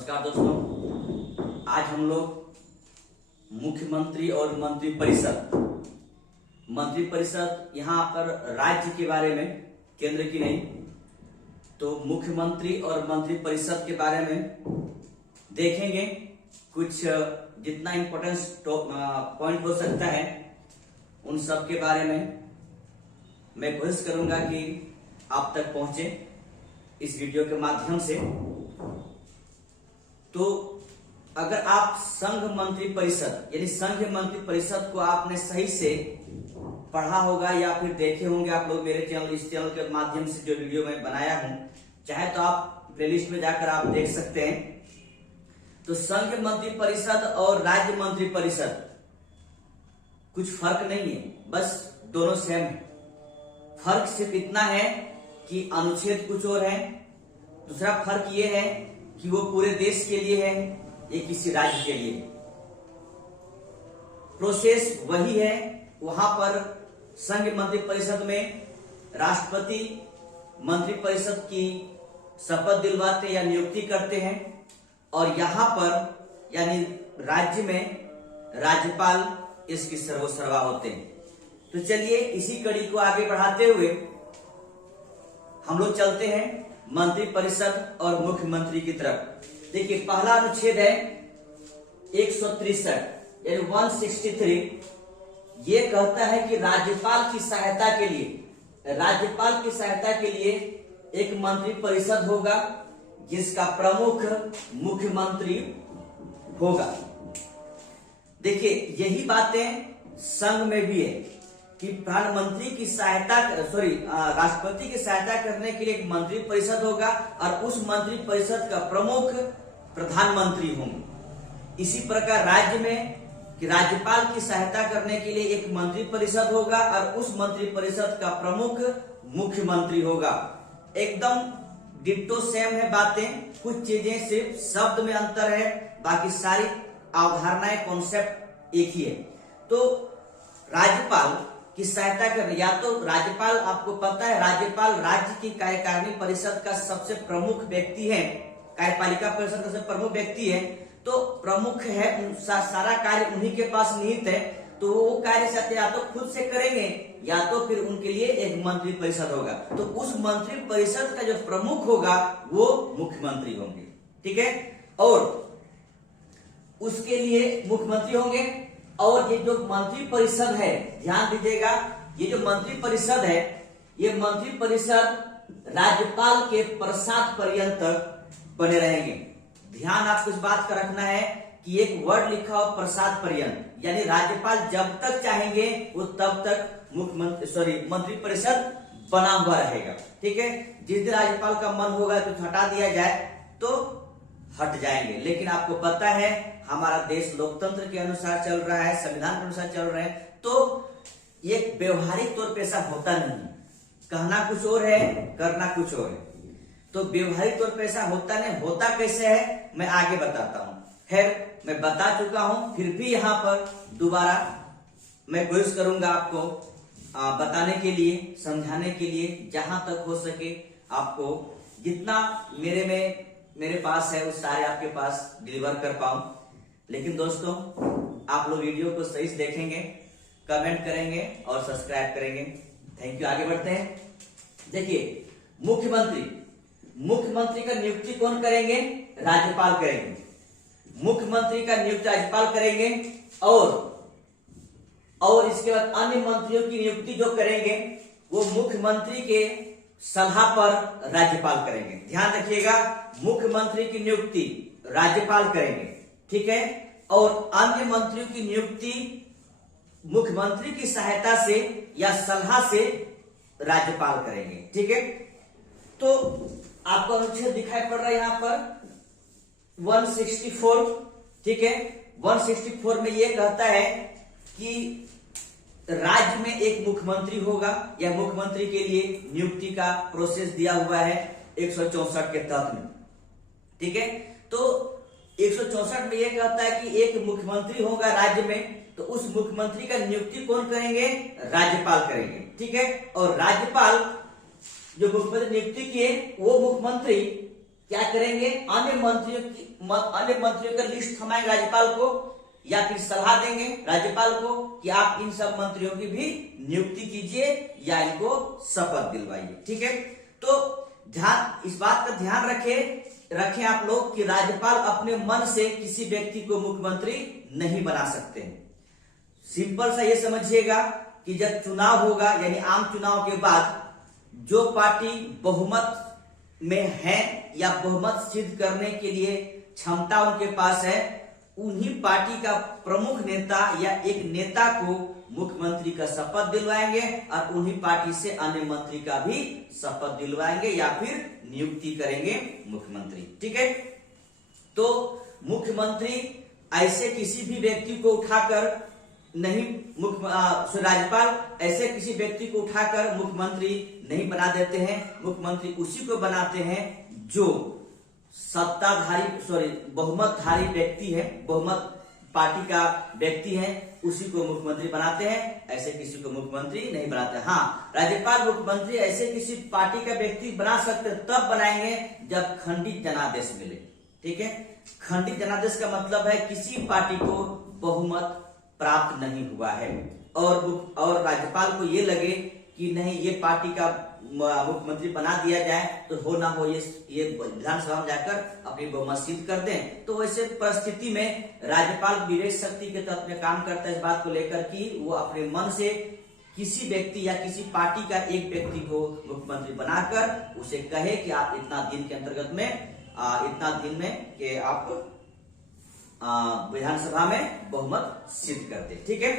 नमस्कार दोस्तों, आज हम लोग मुख्यमंत्री और मंत्री परिषद यहाँ पर राज्य के बारे में, केंद्र की नहीं, तो मुख्यमंत्री और मंत्री परिषद के बारे में देखेंगे। कुछ जितना इम्पोर्टेंस पॉइंट हो सकता है उन सब के बारे में मैं कोशिश करूंगा कि आप तक पहुंचे इस वीडियो के माध्यम से। तो अगर आप संघ मंत्री परिषद यानी संघ मंत्री परिषद को आपने सही से पढ़ा होगा या फिर देखे होंगे आप लोग मेरे चैनल, इस चैनल के माध्यम से जो वीडियो मैं बनाया हूं, चाहे तो आप प्लेलिस्ट में जाकर आप देख सकते हैं। तो संघ मंत्री परिषद और राज्य मंत्री परिषद कुछ फर्क नहीं है, बस दोनों सेम है। फर्क सिर्फ इतना है कि अनुच्छेद कुछ और है। दूसरा फर्क ये है कि वो पूरे देश के लिए है, ये किसी राज्य के लिए। प्रोसेस वही है। वहां पर संघ मंत्री परिषद में राष्ट्रपति मंत्री परिषद की शपथ दिलवाते या नियुक्ति करते हैं, और यहां पर यानी राज्य में राज्यपाल इसकी सर्वसर्वा होते हैं। तो चलिए इसी कड़ी को आगे बढ़ाते हुए हम लोग चलते हैं मंत्री परिषद और मुख्यमंत्री की तरफ। देखिए, पहला अनुच्छेद है 163 यानी 163। ये कहता है कि राज्यपाल की सहायता के लिए एक मंत्री परिषद होगा जिसका प्रमुख मुख्यमंत्री होगा। देखिए, यही बातें संघ में भी है कि प्रधानमंत्री की सहायता राष्ट्रपति की सहायता करने के लिए एक मंत्री परिषद होगा और उस मंत्री परिषद का प्रमुख प्रधानमंत्री होंगे। इसी प्रकार राज्य में कि राज्यपाल की सहायता करने के लिए एक मंत्री परिषद होगा और उस मंत्री परिषद का प्रमुख मुख्यमंत्री होगा। एकदम डिट्टो सेम है बातें, कुछ चीजें सिर्फ शब्द में अंतर है, बाकी सारी अवधारणाएं, कॉन्सेप्ट एक ही है। तो राज्यपाल की सहायता करने, या तो राज्यपाल, आपको पता है राज्यपाल राज्य की कार्यकारिणी परिषद का सबसे प्रमुख व्यक्ति है, कार्यपालिका परिषद का सबसे प्रमुख व्यक्ति है, तो प्रमुख है, सारा कार्य उन्हीं के पास निहित है। तो वो कार्य से या तो खुद से करेंगे या तो फिर उनके लिए एक मंत्री परिषद होगा। तो उस मंत्री परिषद का जो प्रमुख होगा वो मुख्यमंत्री होंगे, ठीक है। और उसके लिए मुख्यमंत्री होंगे। और ये जो मंत्री परिषद है, ध्यान दीजिएगा, ये जो मंत्री परिषद है, ये मंत्री परिषद राज्यपाल के प्रसाद पर्यंत बने रहेंगे। ध्यान आपको इस बात का रखना है कि एक वर्ड लिखा हो प्रसाद पर्यंत, यानी राज्यपाल जब तक चाहेंगे वो तब तक मंत्री परिषद बना हुआ रहेगा, ठीक है। जिस दिन राज्यपाल का मन होगा तो हटा दिया जाए तो हट जाएंगे। लेकिन आपको पता है हमारा देश लोकतंत्र के अनुसार चल रहा है, संविधान के अनुसार चल रहे हैं, तो ये व्यवहारिक तौर पे ऐसा होता नहीं। कहना कुछ और है, करना कुछ और है। तो व्यवहारिक तौर पे ऐसा होता नहीं। होता कैसे है मैं आगे बताता हूं। खैर, मैं बता चुका हूं, फिर भी यहां पर दोबारा मैं कोशिश करूंगा आपको बताने के लिए, समझाने के लिए, जहां तक हो सके आपको जितना मेरे पास है उस सारे आपके पास डिलीवर कर पाऊं। लेकिन दोस्तों, आप लोग वीडियो को सही से देखेंगे, कमेंट करेंगे और सब्सक्राइब करेंगे। Thank you. आगे बढ़ते हैं। देखिए, मुख्यमंत्री का नियुक्ति कौन करेंगे? राज्यपाल करेंगे। मुख्यमंत्री का नियुक्ति राज्यपाल करेंगे, और इसके बाद अन्य मंत्रियों की नियुक्ति जो करेंगे वो मुख्यमंत्री के सलाह पर राज्यपाल करेंगे। ध्यान रखिएगा, मुख्यमंत्री की नियुक्ति राज्यपाल करेंगे, ठीक है, और अन्य मंत्रियों की नियुक्ति मुख्यमंत्री की सहायता से या सलाह से राज्यपाल करेंगे, ठीक है। तो आपको अनुच्छेद दिखाई पड़ रहा है यहां पर 164, ठीक है। 164 में यह कहता है कि राज्य में एक मुख्यमंत्री होगा, या मुख्यमंत्री के लिए नियुक्ति का प्रोसेस दिया हुआ है 164 के तहत में, ठीक है। तो 164 में यह कहता है कि एक मुख्यमंत्री होगा राज्य में, तो उस मुख्यमंत्री का नियुक्ति कौन करेंगे? राज्यपाल करेंगे, ठीक है। और राज्यपाल जो मुख्यमंत्री नियुक्ति किए वो मुख्यमंत्री क्या करेंगे, अन्य मंत्रियों का लिस्ट थमाएंगे राज्यपाल को, या फिर सलाह देंगे राज्यपाल को कि आप इन सब मंत्रियों की भी नियुक्ति कीजिए या इनको शपथ दिलवाइए। ठीक है, तो ध्यान, इस बात का ध्यान रखें आप लोग कि राज्यपाल अपने मन से किसी व्यक्ति को मुख्यमंत्री नहीं बना सकते हैं। सिंपल सा ये समझिएगा कि जब चुनाव होगा, यानी आम चुनाव के बाद जो पार्टी बहुमत में है या बहुमत सिद्ध करने के लिए क्षमता उनके पास है, उन्हीं पार्टी का प्रमुख नेता या एक नेता को मुख्यमंत्री का शपथ दिलवाएंगे और उन्हीं पार्टी से अन्य मंत्री का भी शपथ दिलवाएंगे या फिर नियुक्ति करेंगे मुख्यमंत्री। ठीक है, तो मुख्यमंत्री ऐसे किसी भी व्यक्ति को उठाकर नहीं, राज्यपाल ऐसे किसी व्यक्ति को उठाकर मुख्यमंत्री नहीं बना देते हैं। मुख्यमंत्री उसी को बनाते हैं जो बहुमतधारी व्यक्ति है, बहुमत पार्टी का व्यक्ति है, उसी को मुख्यमंत्री बनाते हैं, ऐसे किसी को मुख्यमंत्री नहीं बनाते। हाँ, राज्यपाल मुख्यमंत्री ऐसे किसी पार्टी का व्यक्ति बना सकते, तब बनाएंगे जब खंडित जनादेश मिले। ठीक है, खंडित जनादेश का मतलब है किसी पार्टी को बहुमत प्राप्त नहीं हुआ है और राज्यपाल को ये लगे कि नहीं, ये पार्टी का मुख्यमंत्री बना दिया जाए तो हो ना हो ये विधानसभा में जाकर अपनी बहुमत सिद्ध कर दें। तो वैसे परिस्थिति में राज्यपाल विवेक शक्ति के तत्व में काम करता है इस बात को लेकर कि वो अपने मन से किसी व्यक्ति या किसी पार्टी का एक व्यक्ति को मुख्यमंत्री बनाकर उसे कहे कि आप इतना दिन के अंतर्गत में इतना दिन में कि आप विधानसभा में बहुमत सिद्ध करते। ठीक है,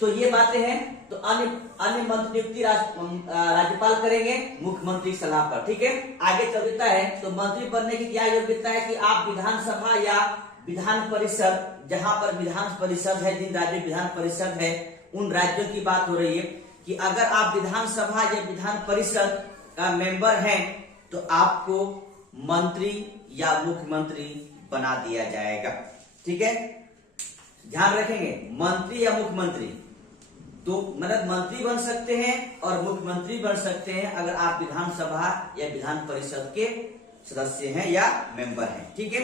तो ये बातें हैं। तो अन्य मंत्री नियुक्ति राज्यपाल करेंगे मुख्यमंत्री सलाह पर। ठीक है, आगे चलता है तो मंत्री बनने की क्या योग्यता है कि आप विधानसभा या विधान परिषद, जहां पर विधान परिषद है, जिन राज्यों विधान परिषद है उन राज्यों की बात हो रही है कि अगर आप विधानसभा या विधान परिषद का मेंबर हैं तो आपको मंत्री या मुख्यमंत्री बना दिया जाएगा। ठीक है, ध्यान रखेंगे, मंत्री या मुख्यमंत्री, तो मतलब मंत्री बन सकते हैं और मुख्यमंत्री बन सकते हैं अगर आप विधानसभा या विधान परिषद के सदस्य हैं या मेंबर हैं। ठीक है,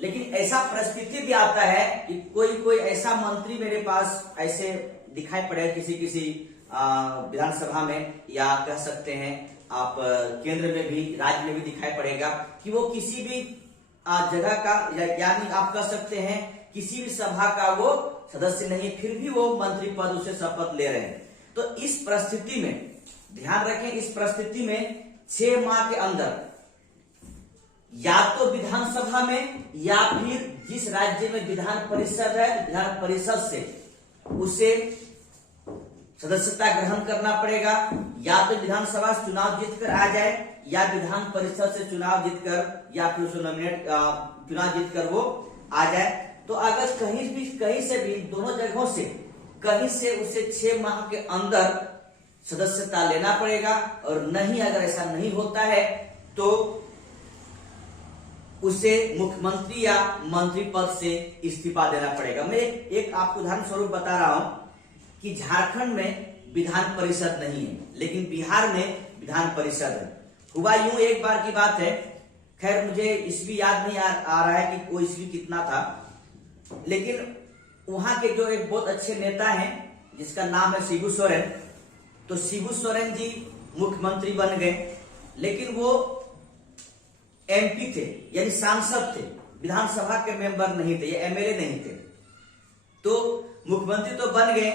लेकिन ऐसा परिस्थिति भी आता है कि कोई ऐसा मंत्री मेरे पास ऐसे दिखाई पड़े किसी विधानसभा में, या कह सकते हैं आप केंद्र में भी, राज्य में भी दिखाई पड़ेगा कि वो किसी भी जगह का यानी आप कह सकते हैं किसी भी सभा का वो सदस्य नहीं, फिर भी वो मंत्री पद उसे शपथ ले रहे हैं। तो इस परिस्थिति में ध्यान रखें, इस परिस्थिति में 6 माह के अंदर या तो विधानसभा में या फिर जिस राज्य में विधान परिषद है, विधान परिषद से उसे सदस्यता ग्रहण करना पड़ेगा, या तो विधानसभा से चुनाव जीतकर आ जाए या विधान परिषद से चुनाव जीतकर या फिर उसे नॉमिनेट चुनाव जीतकर वो आ जाए। तो अगर कहीं से भी दोनों जगहों से कहीं से उसे 6 माह के अंदर सदस्यता लेना पड़ेगा, और नहीं, अगर ऐसा नहीं होता है तो उसे मुख्यमंत्री या मंत्री पद से इस्तीफा देना पड़ेगा। मैं एक आपको उदाहरण स्वरूप बता रहा हूं कि झारखंड में विधान परिषद नहीं है लेकिन बिहार में विधान परिषद है। हुआ यूं, एक बार की बात है, खैर मुझे ईस्वी याद नहीं आ रहा है कि वो ईस्वी कितना था, लेकिन वहां के जो एक बहुत अच्छे नेता हैं जिसका नाम है शिबू सोरेन, तो शिबू सोरेन जी मुख्यमंत्री बन गए, लेकिन वो एमपी थे यानी सांसद थे, विधानसभा के मेंबर नहीं थे, ये एमएलए नहीं थे। तो मुख्यमंत्री तो बन गए,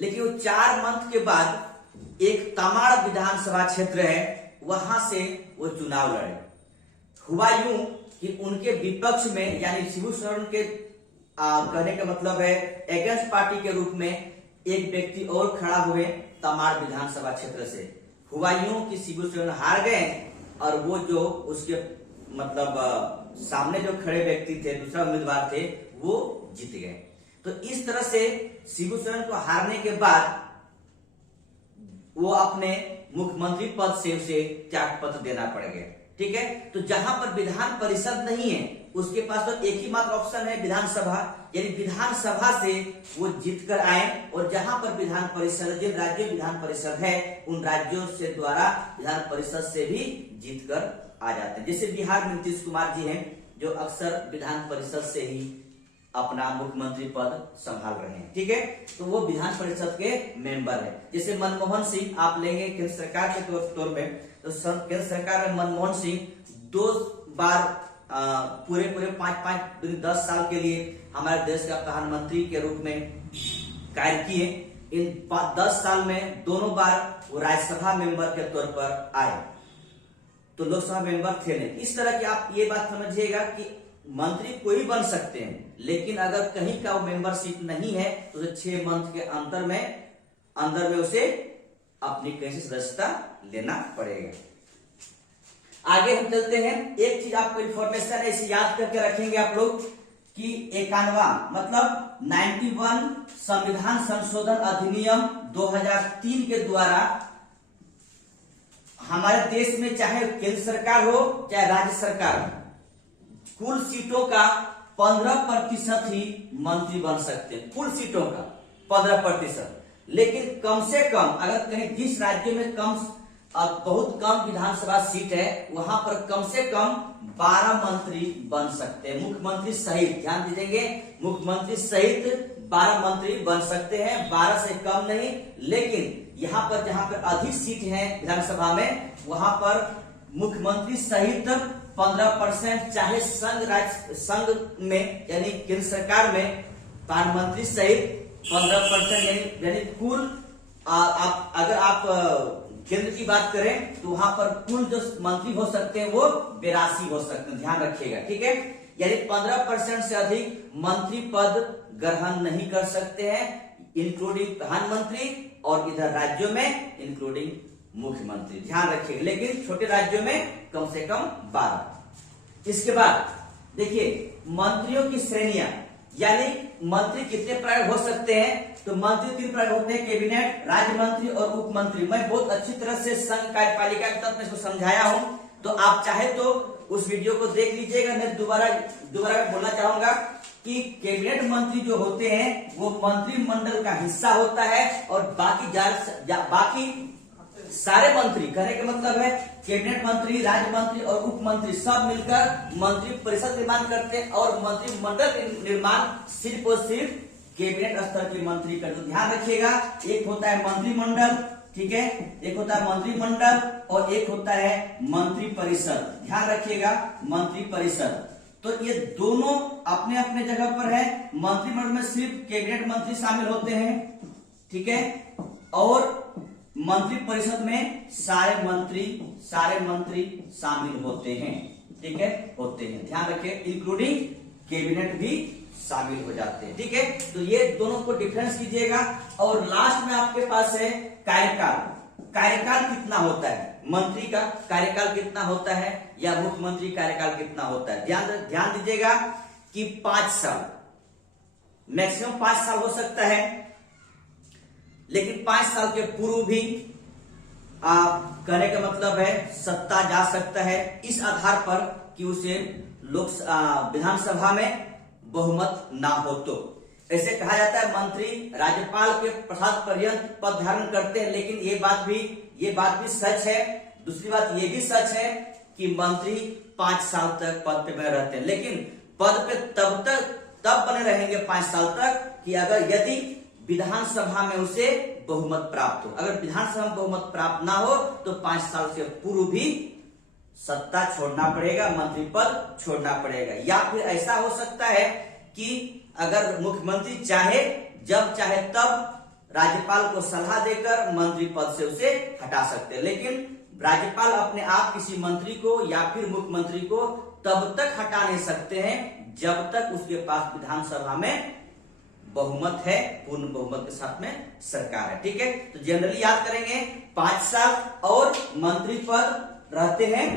लेकिन वो 4 मंथ के बाद एक तमाड़ विधानसभा क्षेत्र है, वहां से वो चुनाव लड़े। हुआ यूं कि उनके विपक्ष में यानी शिबू सोरेन के कहने का मतलब है अगेंस्ट पार्टी के रूप में एक व्यक्ति और खड़ा हुए तमाड़ विधानसभा क्षेत्र से। हुआ यूं कि शिबू सोरेन हार गए और वो जो उसके मतलब सामने जो खड़े व्यक्ति थे, दूसरा उम्मीदवार थे, वो जीत गए। तो इस तरह से शिबू सोरेन को हारने के बाद वो अपने मुख्यमंत्री पद से उसे त्यागपत्र देना पड़ गया। ठीक है, तो जहां पर विधान परिषद नहीं है उसके पास तो एक ही मात्र ऑप्शन है विधानसभा, यानी विधानसभा से वो जीत कर आए, और जहां पर विधान परिषद, जिन राज्यों विधान परिषद है उन राज्यों से द्वारा विधान परिषद से भी जीत कर आ जाते हैं। जैसे बिहार में नीतीश कुमार जी हैं, जो अक्सर विधान परिषद से ही अपना मुख्यमंत्री पद संभाल रहे हैं, ठीक है, तो वो विधान परिषद के मेंबर है। जैसे मनमोहन सिंह आप लेंगे केंद्र सरकार के तौर पे, तो केंद्र सरकार में मनमोहन सिंह 2 बार पूरे 10 साल के लिए हमारे देश का प्रधानमंत्री के रूप में कार्य किए। इन 10 साल में दोनों बार वो राज्यसभा मेंबर के तौर पर आए, तो लोकसभा मेंबर थे नहीं। इस तरह की आप ये बात समझिएगा कि मंत्री कोई बन सकते हैं, लेकिन अगर कहीं का वो मेंबरशिप नहीं है तो उसे 6 मंथ के अंदर में उसे अपनी कहीं से सदस्यता लेना पड़ेगा। आगे हम चलते हैं। एक चीज आपको इंफॉर्मेशन है, इसे याद करके रखेंगे आप लोग कि 91 मतलब 91 संविधान संशोधन अधिनियम 2003 के द्वारा हमारे देश में चाहे केंद्र सरकार हो चाहे राज्य सरकार, कुल सीटों का 15% ही मंत्री बन सकते हैं, कुल सीटों का 15%। लेकिन कम से कम अगर कहीं जिस राज्य में बहुत कम विधानसभा सीट है, वहां पर कम से कम 12 मंत्री बन सकते हैं, मुख्यमंत्री सहित। ध्यान दीजिएंगे, मुख्यमंत्री सहित 12 मंत्री बन सकते हैं, 12 से कम नहीं। लेकिन यहाँ पर जहां पर अधिक सीट है विधानसभा में, वहां पर मुख्यमंत्री सहित 15%, चाहे संघ में यानी केंद्र सरकार में प्रधानमंत्री सहित 15% यानी कुल अगर आप केंद्र की बात करें तो वहां पर कुल जो मंत्री हो सकते हैं वो 82 हो सकते हैं, ध्यान रखिएगा, ठीक है। यानी 15% से अधिक मंत्री पद ग्रहण नहीं कर सकते हैं, इंक्लूडिंग प्रधानमंत्री, और इधर राज्यों में इंक्लूडिंग मुख्यमंत्री, ध्यान रखिएगा। लेकिन छोटे राज्यों में कम से कम 12। इसके बाद देखिए मंत्रियों की श्रेणियां, यानी मंत्री कितने प्रकार हो सकते हैं, तो मंत्री 3 प्रकार होते हैं, कैबिनेट, राज्य मंत्री और उप मंत्री। मैं बहुत अच्छी तरह से संघ कार्यपालिका के तत्व में इसको समझाया हूं, तो आप चाहे तो उस वीडियो को देख लीजिएगा। मैं दोबारा बोलना चाहूंगा कि कैबिनेट मंत्री जो होते हैं वो मंत्रिमंडल का हिस्सा होता है, और बाकी सारे मंत्री, कहने का मतलब है कैबिनेट मंत्री, राज्य मंत्री और उप मंत्री सब मिलकर मंत्री परिषद निर्माण करते हैं, और मंत्रिमंडल निर्माण सिर्फ और सिर्फ कैबिनेट स्तर के मंत्री करते। तो ध्यान रखिएगा, एक होता है मंत्रिमंडल, ठीक है, एक होता है मंत्रिमंडल और एक होता है मंत्री परिषद। ध्यान रखिएगा, मंत्री परिषद। तो ये दोनों अपने अपने जगह पर है। मंत्रिमंडल में सिर्फ कैबिनेट मंत्री शामिल होते हैं, ठीक है, और मंत्री परिषद में सारे मंत्री शामिल होते हैं, ठीक है, होते हैं। ध्यान रखें, इंक्लूडिंग कैबिनेट भी शामिल हो जाते हैं, ठीक है। तो ये दोनों को डिफरेंस कीजिएगा। और लास्ट में आपके पास है कार्यकाल कितना होता है, मंत्री का कार्यकाल कितना होता है या मुख्यमंत्री कार्यकाल कितना होता है। ध्यान दीजिएगा कि 5 साल, मैक्सिमम 5 साल हो सकता है, लेकिन 5 साल के पूर्व भी कहने का मतलब है सत्ता जा सकता है, इस आधार पर कि उसे विधानसभा में बहुमत ना हो। तो ऐसे कहा जाता है मंत्री राज्यपाल के प्रसाद पर्यंत पद धारण करते हैं, लेकिन ये बात भी सच है। दूसरी बात ये भी सच है कि मंत्री 5 साल तक पद पे बने रहते हैं, लेकिन पद पे तब बने रहेंगे 5 साल तक कि यदि विधानसभा में उसे बहुमत प्राप्त हो। अगर विधानसभा में बहुमत प्राप्त ना हो तो 5 साल से पूर्व भी सत्ता छोड़ना पड़ेगा, मंत्री पद छोड़ना पड़ेगा। या फिर ऐसा हो सकता है कि अगर मुख्यमंत्री चाहे, जब चाहे तब राज्यपाल को सलाह देकर मंत्री पद से उसे हटा सकते हैं, लेकिन राज्यपाल अपने आप किसी मंत्री को या फिर मुख्यमंत्री को तब तक हटा नहीं सकते हैं जब तक उसके पास विधानसभा में बहुमत है, पूर्ण बहुमत के साथ में सरकार है, ठीक है। तो जनरली याद करेंगे 5 साल, और मंत्री पद रहते हैं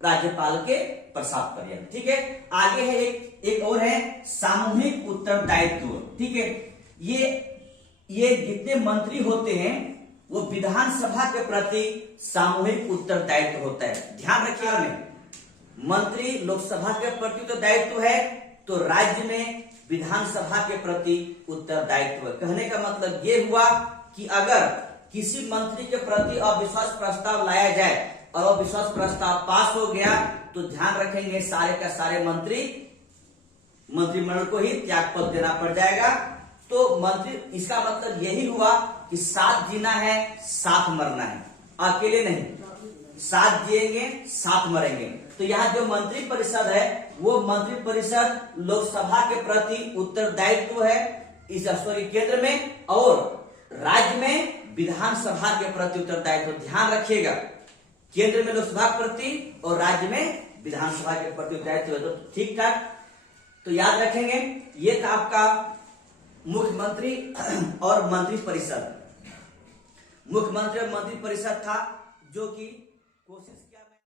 राज्यपाल के प्रसाद पर्यंत, ठीक है। आगे है एक और है सामूहिक उत्तरदायित्व, ठीक है। ये जितने मंत्री होते हैं वो विधानसभा के प्रति सामूहिक उत्तरदायित्व होता है। ध्यान रखिएगा, मंत्री लोकसभा के प्रति उत्तरदायित्व है, तो राज्य में विधानसभा के प्रति उत्तरदायित्व। कहने का मतलब ये हुआ कि अगर किसी मंत्री के प्रति अविश्वास प्रस्ताव लाया जाए और वो विश्वास प्रस्ताव पास हो गया तो ध्यान रखेंगे सारे का सारे मंत्रिमंडल को ही त्याग पत्र देना पड़ जाएगा। तो मंत्री, इसका मतलब यही हुआ कि साथ जीना है साथ मरना है, अकेले नहीं, साथ जिएंगे साथ मरेंगे। तो यहाँ जो मंत्री परिषद है वो मंत्री परिषद लोकसभा के प्रति उत्तरदायित्व है इस केंद्र में, और राज्य में विधानसभा के प्रति उत्तरदायित्व। ध्यान रखिएगा, केंद्र में लोकसभा के प्रति और राज्य में विधानसभा के प्रति उत्तरदायित्व है। तो ठीक ठाक, तो याद रखेंगे ये था आपका मुख्यमंत्री और मंत्री परिषद। मुख्यमंत्री और मंत्री परिषद था जो कि कोशिश